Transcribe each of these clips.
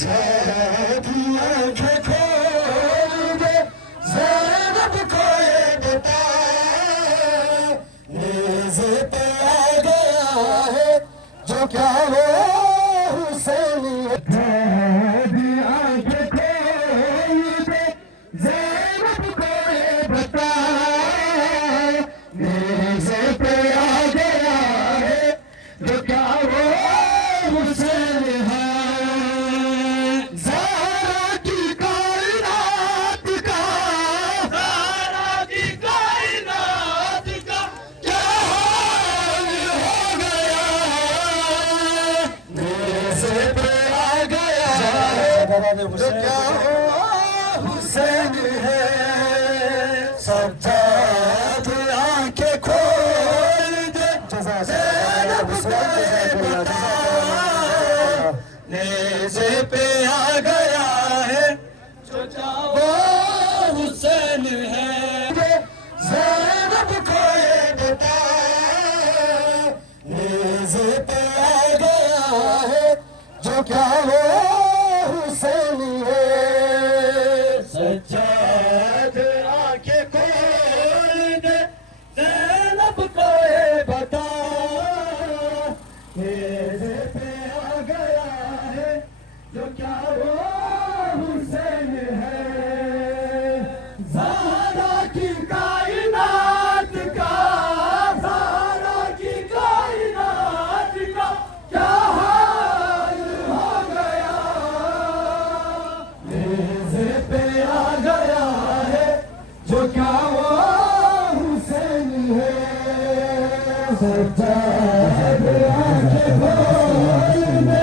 की आंखें खोल दे ज़ैनब को ये बता, नेज़े पे आ गया है जो क्या वो हुसैन की आंखें खोल दे ज़ैनब को ये बता, नेज़े पे आ गया है जो क्या वो हुसैन है। जो क्या हुसैन है, सज्जाद आंखें खोल दे ज़ैनब को ये बता, नेज़े पे आ गया है जो क्या वो हुसैन है। ज़ैनब को ये बता, नेज़े पे आ गया है जो क्या वो हुसैन है। सज्जाद आंखें खोल दे ज़ैनब को ये बता, नेज़े पे आ गया है जो क्या वो हुसैन है। ज़हरा की कायनात का, ज़हरा की कायनात का क्या हाल हो गया, नेज़े पे आ गया है जो क्या वो हुसैन है। सज्जाद आंखें खोल दे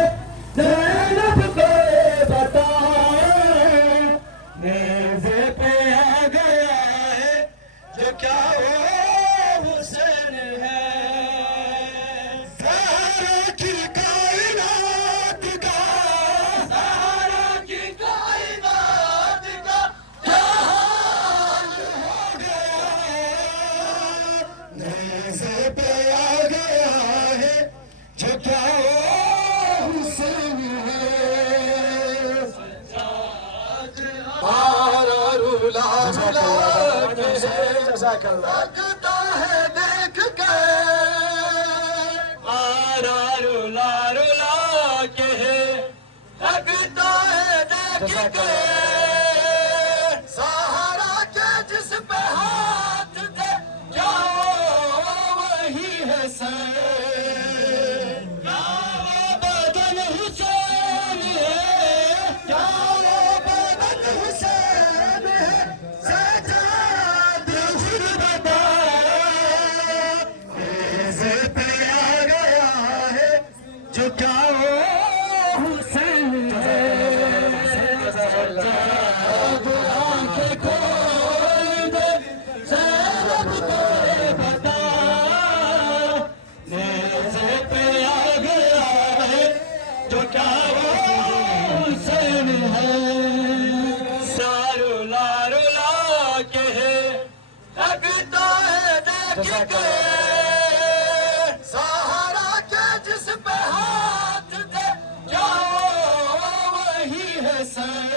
ज़ैनब को ये बता, नेज़े पे आ गया है जो क्या वो हुसैन है। ज़हरा की कायनात का, ज़हरा की कायनात का क्या हाल हो गया, नेज़े पे आ गया है जो क्या वो हुसैन है। मारा रुला रुला के लगता है देख के, मारा रुला रुला के लगता है देख के, सहारा के जिस पे हाथ दे क्या वो वही है सर, क्या वो बदन हुसैन है, क्या वो बदन हुसैन है। सज्जाद फिर बता, नेज़े पे आ गया है जो क्या वो हुसैन है। सज्जाद आंखें खोल दे ज़ैनब को ये बता, नेज़े पे आ गया है जो क्या वो हुसैन है। रुला रुला के लगता है देख के, सहारा के जिस पे हाथ दे क्या वो वही है सर,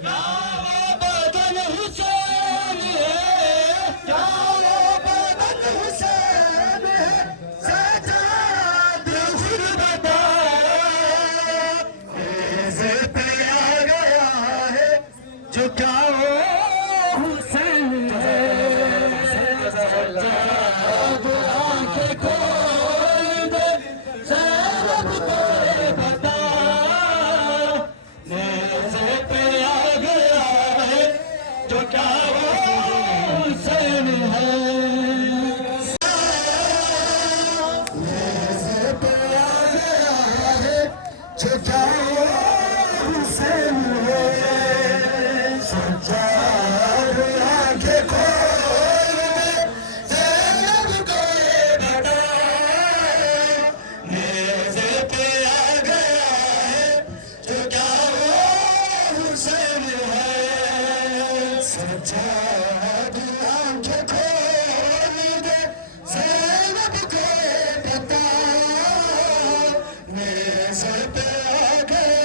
क्या वो बदन हुसैन है, क्या वो बदन हुसैन है। सज्जाद फिर बता, नेज़े पे आ गया है जो क्या वो हुसैन है। सज्जाद आंखें खोल दे ज़ैनब को ये बता, नेज़े पे आ गया है जो क्या वो हुसैन है। नेज़े पे आ गया है जो क्या वो हुसैन है। सज्जाद आंखें खोल दे ज़ैनब को ये बता, नेज़े पे आ गया है जो क्या वो हुसैन है। सज्जाद आंखें खोल दे ज़ैनब को ये बता, नेज़े पे आ गया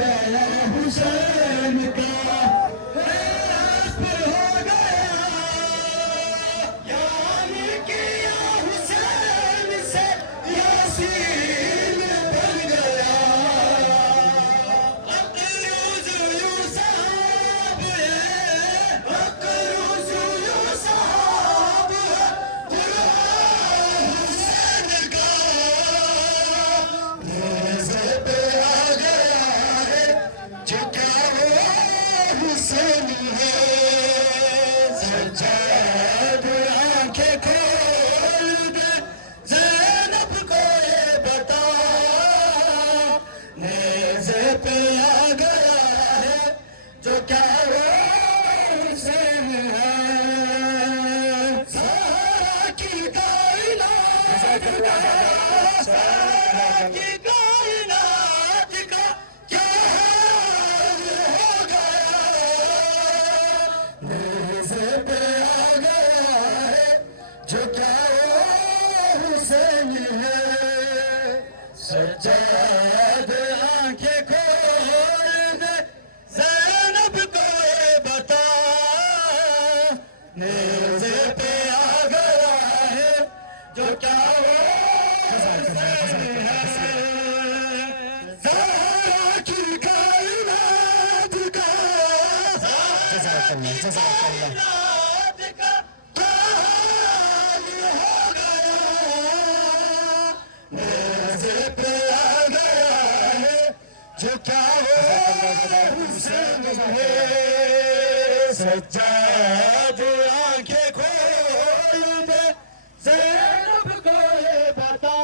गया हुसैन का हो गया यानी किया हुसैन से यासीन बन गया अकरूज यूसुफ अकरूज यूसुफ हुसैन का नेज़े पे आ गया है जो क्या वो हुसैन है सज्जाद आंखें खोल दे ज़ैनब को ये बता नेज़े पे आ गया है जो क्या वो हुसैन है सारा की कायनात का सारा की कायनात का क्या हाल हो गया नेज़े पे आ गया है जो क्या वो हुसैन है सज्जाद आंखें खोल दे ज़ैनब को ये बता नेज़े पे आ गया है जो क्या वो हुसैन है ज़हरा की कायनात का कायनात का क्या हाल हो गया नेज़े पे आ गया है जो क्या वो हुसैन है सज्जाद आंखें खोल दे ज़ैनब को ये बता